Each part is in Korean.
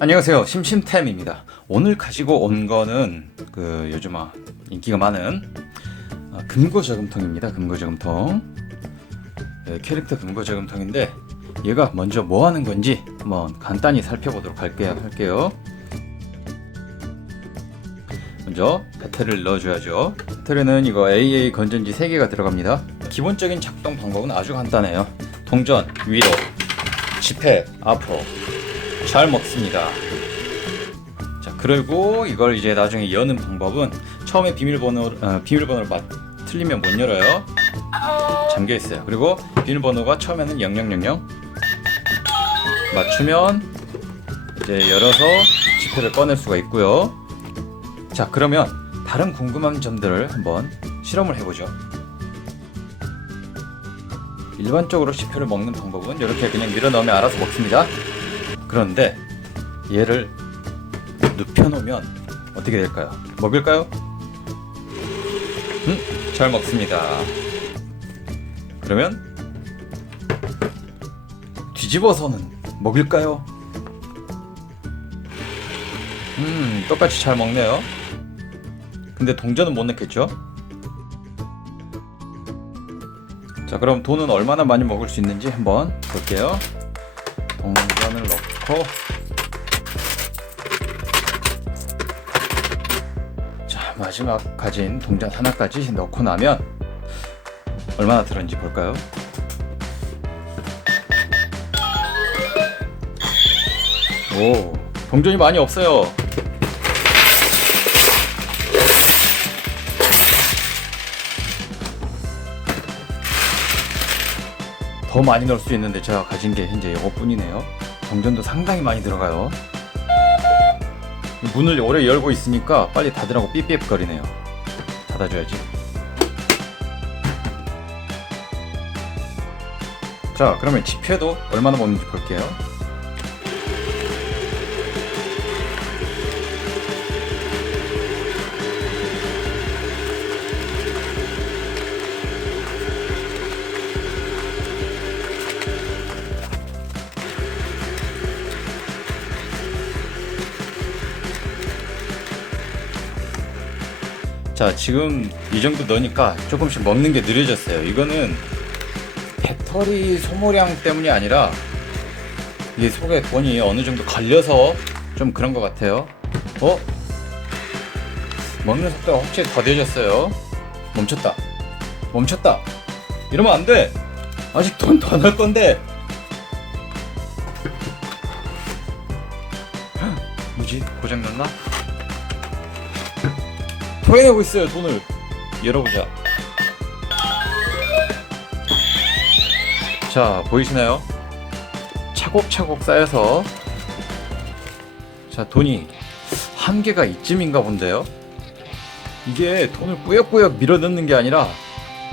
안녕하세요. 심심템입니다. 오늘 가지고 온 거는 그 요즘 아 인기가 많은 아, 금고 저금통입니다. 금고 저금통. 네, 캐릭터 금고 저금통인데 얘가 먼저 뭐 하는 건지 한번 간단히 살펴보도록 할게요 할게요. 먼저 배터리를 넣어줘야죠. 배터리는 이거 AA 건전지 3개가 들어갑니다. 기본적인 작동 방법은 아주 간단해요. 동전 위로 지폐 앞으로 잘 먹습니다. 자, 그리고 이걸 이제 나중에 여는 방법은 처음에 비밀번호 어, 비밀번호를 맞, 틀리면 못 열어요. 잠겨 있어요. 그리고 비밀번호가 처음에는 0000 맞추면 이제 열어서 지폐를 꺼낼 수가 있고요. 자, 그러면 다른 궁금한 점들을 한번 실험을 해보죠. 일반적으로 지폐를 먹는 방법은 이렇게 그냥 밀어 넣으면 알아서 먹습니다. 그런데 얘를 눕혀놓으면 어떻게 될까요? 먹을까요? 음, 잘 먹습니다. 그러면 뒤집어서는 먹을까요? 음, 똑같이 잘 먹네요. 근데 동전은 못 넣겠죠? 자, 그럼 돈은 얼마나 많이 먹을 수 있는지 한번 볼게요. 동전을 넣고 자 마지막 가진 동전 하나까지 넣고 나면 얼마나 들었는지 볼까요? 오 동전이 많이 없어요 더 많이 넣을 수 있는데 제가 가진 게 현재 이것뿐이네요. 동전도 상당히 많이 들어가요. 문을 오래 열고 있으니까 빨리 닫으라고 삐삐거리네요. 닫아줘야지. 자, 그러면 지폐도 얼마나 먹는지 볼게요. 자, 지금 이 정도 넣으니까 조금씩 먹는 게 느려졌어요. 이거는 배터리 소모량 때문이 아니라 이게 속에 돈이 어느 정도 걸려서 좀 그런 것 같아요. 어? 먹는 속도가 확실히 더뎌졌어요. 멈췄다. 멈췄다. 이러면 안 돼. 아직 돈 더 넣을 건데. 뭐지? 고장 났나? 토해내고 있어요 돈을. 열어보자. 자 보이시나요? 차곡차곡 쌓여서. 자 돈이 한계가 이쯤인가 본데요? 이게 돈을 꾸역꾸역 밀어 넣는 게 아니라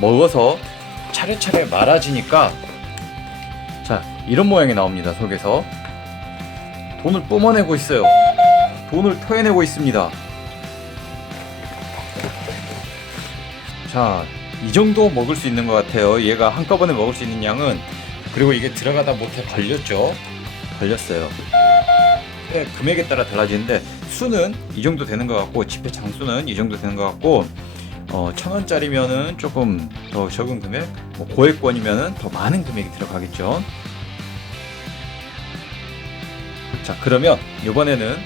먹어서 차례차례 말아지니까. 자 이런 모양이 나옵니다 속에서. 돈을 뿜어내고 있어요. 돈을 토해내고 있습니다 자, 이 정도 먹을 수 있는 것 같아요. 얘가 한꺼번에 먹을 수 있는 양은 그리고 이게 들어가다 못해 걸렸죠. 걸렸어요. 네, 금액에 따라 달라지는데 수는 이 정도 되는 것 같고 지폐 장수는 이 정도 되는 것 같고 어, 천 원짜리면은 조금 더 적은 금액, 뭐 고액권이면은 더 많은 금액이 들어가겠죠. 자, 그러면 이번에는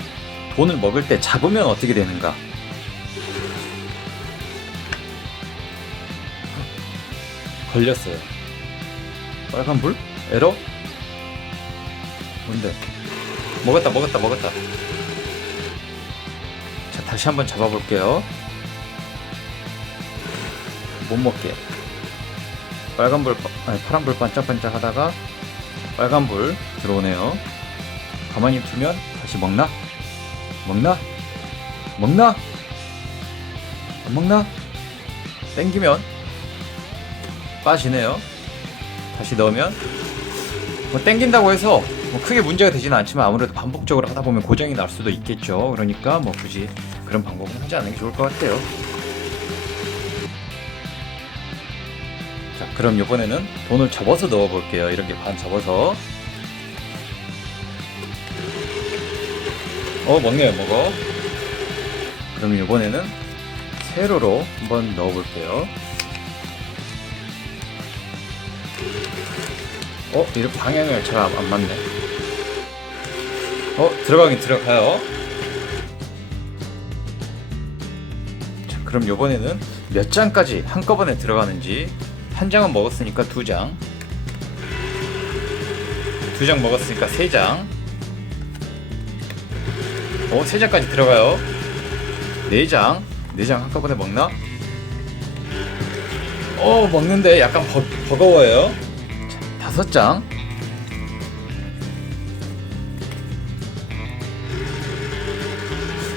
돈을 먹을 때 잡으면 어떻게 되는가? 걸렸어요. 빨간 불? 에러? 뭔데? 먹었다, 먹었다, 먹었다. 자, 다시 한번 잡아볼게요. 못 먹게. 빨간 불, 아니, 파란 불 반짝반짝 하다가 빨간 불 들어오네요. 가만히 두면 다시 먹나? 먹나? 먹나? 안 먹나? 땡기면 빠지네요. 다시 넣으면 뭐 땡긴다고 해서 뭐 크게 문제가 되지는 않지만 아무래도 반복적으로 하다 보면 고장이 날 수도 있겠죠. 그러니까 뭐 굳이 그런 방법은 하지 않는 게 좋을 것 같아요. 자, 그럼 이번에는 돈을 접어서 넣어 볼게요. 이렇게 반 접어서 어 먹네요 먹어 그럼 이번에는 세로로 한번 넣어볼게요 어? 이렇게 방향을 잘 안 맞네 어? 들어가긴 들어가요 자 그럼 이번에는 몇 장까지 한꺼번에 들어가는지 한 장은 먹었으니까 두 장. 두 장 먹었으니까 세 장. 어, 세 장까지 들어가요. 네 장. 네 장 한꺼번에 먹나? 어, 먹는데 약간 버, 버거워요. 자, 다섯 장.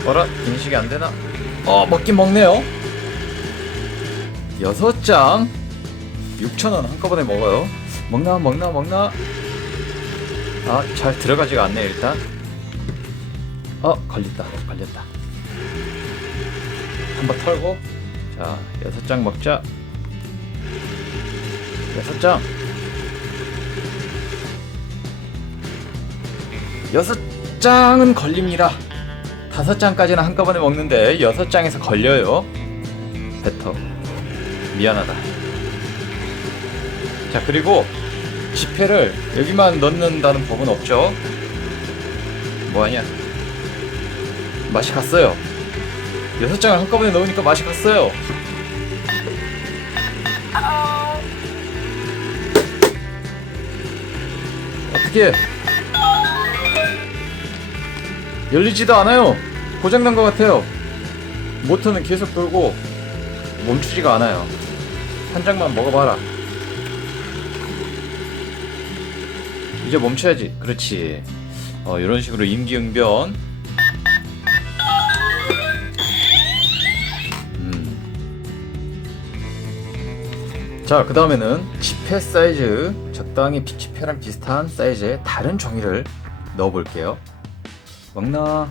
어라? 인식이 안 되나? 어, 먹긴 먹네요. 여섯 장. 6,000원 한꺼번에 먹어요. 먹나 먹나 먹나? 아, 잘 들어가지가 않네 일단. 어, 걸렸다. 걸렸다. 한번 털고. 자, 여섯 장 먹자. 여섯 장. 여섯 장은 걸립니다. 다섯 장까지는 한꺼번에 먹는데 여섯 장에서 걸려요. 뱉어. 미안하다. 자 그리고 지폐를 여기만 넣는다는 법은 없죠. 뭐하냐? 맛이 갔어요. 여섯 장을 한꺼번에 넣으니까 맛이 갔어요. 어떻게 열리지도 않아요. 고장난 것 같아요. 모터는 계속 돌고 멈추지가 않아요. 한 장만 먹어봐라. 이제 멈춰야지. 그렇지. 어, 이런 식으로 임기응변. 음. 자, 그 다음에는 지폐 사이즈 적당히 비- 지폐랑 비슷한 사이즈의 다른 종이를 넣어볼게요. 먹나?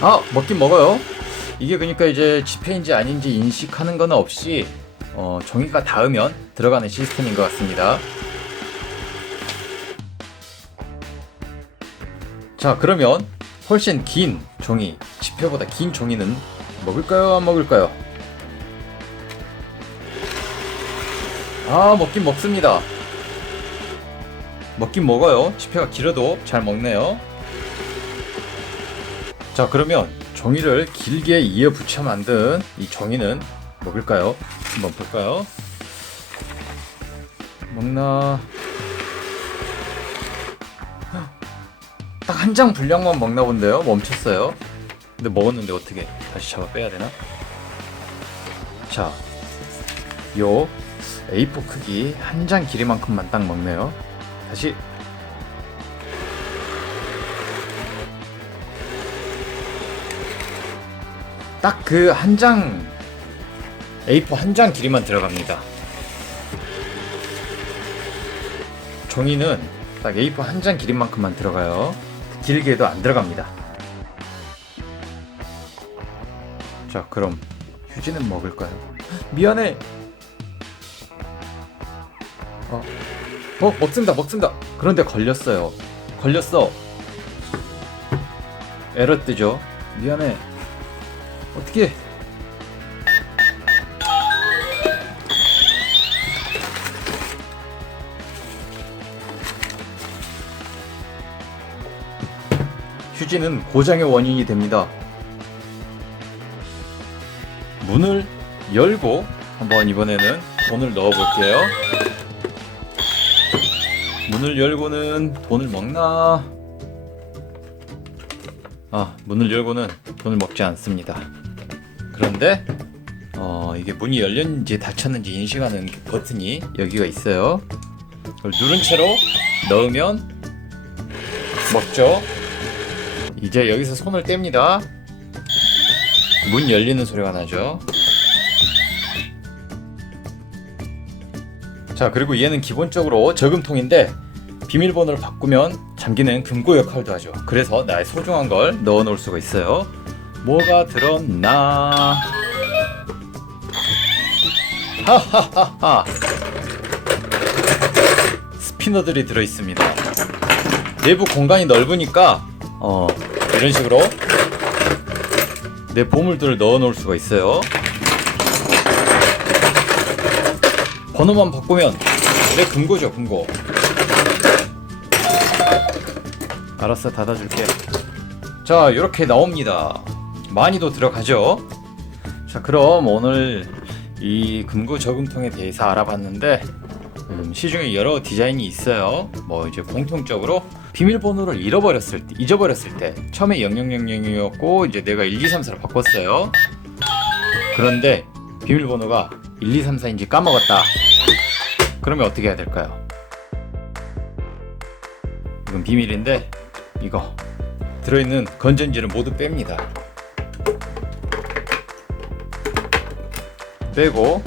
아, 먹긴 먹어요. 이게 그러니까 이제 지폐인지 아닌지 인식하는 건 없이 어, 종이가 닿으면 들어가는 시스템인 것 같습니다. 자 그러면 훨씬 긴 종이 지폐보다 긴 종이는 먹을까요 안 먹을까요 아 먹긴 먹습니다 먹긴 먹어요 지폐가 길어도 잘 먹네요 자 그러면 종이를 길게 이어 붙여 만든 이 종이는 먹을까요 한번 볼까요 먹나 딱 한 장 분량만 먹나 본데요? 멈췄어요. 근데 먹었는데 어떻게 다시 잡아 빼야 되나? 자, 요 A4 크기 한 장 길이만큼만 딱 먹네요. 다시 딱 그 한 장 A4 한 장 길이만 들어갑니다. 종이는 딱 A4 한 장 길이만큼만 들어가요. 길게도 안 들어갑니다. 자, 그럼 휴지는 먹을까요? 미안해. 어, 어, 먹습니다, 먹습니다. 그런데 걸렸어요. 걸렸어. 에러 뜨죠. 미안해. 어떻게? 휴지는 고장의 원인이 됩니다. 문을 열고 한번 이번에는 돈을 넣어 볼게요. 문을 열고는 돈을 먹나? 아, 문을 열고는 돈을 먹지 않습니다. 그런데 어, 이게 문이 열렸는지 닫혔는지 인식하는 버튼이 여기가 있어요. 그걸 누른 채로 넣으면 먹죠. 이제 여기서 손을 뗍니다. 문 열리는 소리가 나죠. 자, 그리고 얘는 기본적으로 저금통인데 비밀번호를 바꾸면 잠기는 금고 역할도 하죠. 그래서 나의 소중한 걸 넣어 놓을 수가 있어요. 뭐가 들었나? 하하하하. 스피너들이 들어 있습니다. 내부 공간이 넓으니까 어, 이런 식으로 내 보물들을 넣어 놓을 수가 있어요. 번호만 바꾸면 내 금고죠, 금고. 알았어, 닫아줄게. 자, 이렇게 나옵니다. 많이도 들어가죠. 자, 그럼 오늘 이 금고 저금통에 대해서 알아봤는데 음, 시중에 여러 디자인이 있어요. 뭐 이제 공통적으로 비밀번호를 잃어버렸을 때, 잊어버렸을 때 처음에 0000이었고 이제 내가 1, 2, 3, 4로 바꿨어요. 그런데 비밀번호가 1, 2, 3, 4인지 까먹었다. 그러면 어떻게 해야 될까요? 이건 비밀인데 이거 들어있는 건전지를 모두 뺍니다. 빼고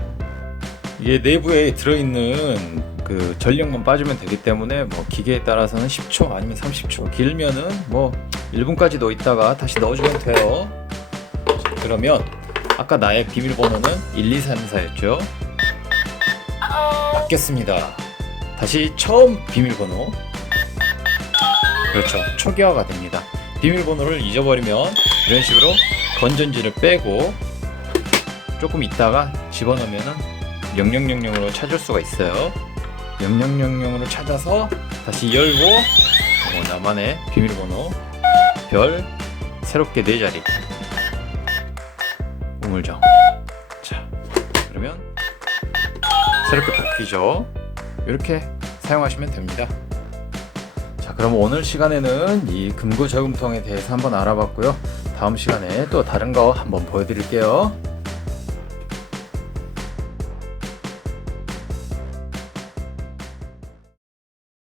이게 내부에 들어있는 그 전력만 빠지면 되기 때문에 뭐 기계에 따라서는 10초 아니면 30초 길면은 뭐 1분까지 넣어 있다가 다시 넣어주면 돼요. 자, 그러면 아까 나의 비밀번호는 1, 2, 3, 4였죠. 바뀌었습니다. 다시 처음 비밀번호. 그렇죠. 초기화가 됩니다. 비밀번호를 잊어버리면 이런 식으로 건전지를 빼고 조금 있다가 집어넣으면은 0000으로 찾을 수가 있어요. 0000으로 찾아서 다시 열고 어, 나만의 비밀번호 별 새롭게 네 자리 우물정 자 그러면 새롭게 바뀌죠. 이렇게 사용하시면 됩니다. 자 그럼 오늘 시간에는 이 금고 저금통에 대해서 한번 알아봤고요. 다음 시간에 또 다른 거 한번 보여드릴게요.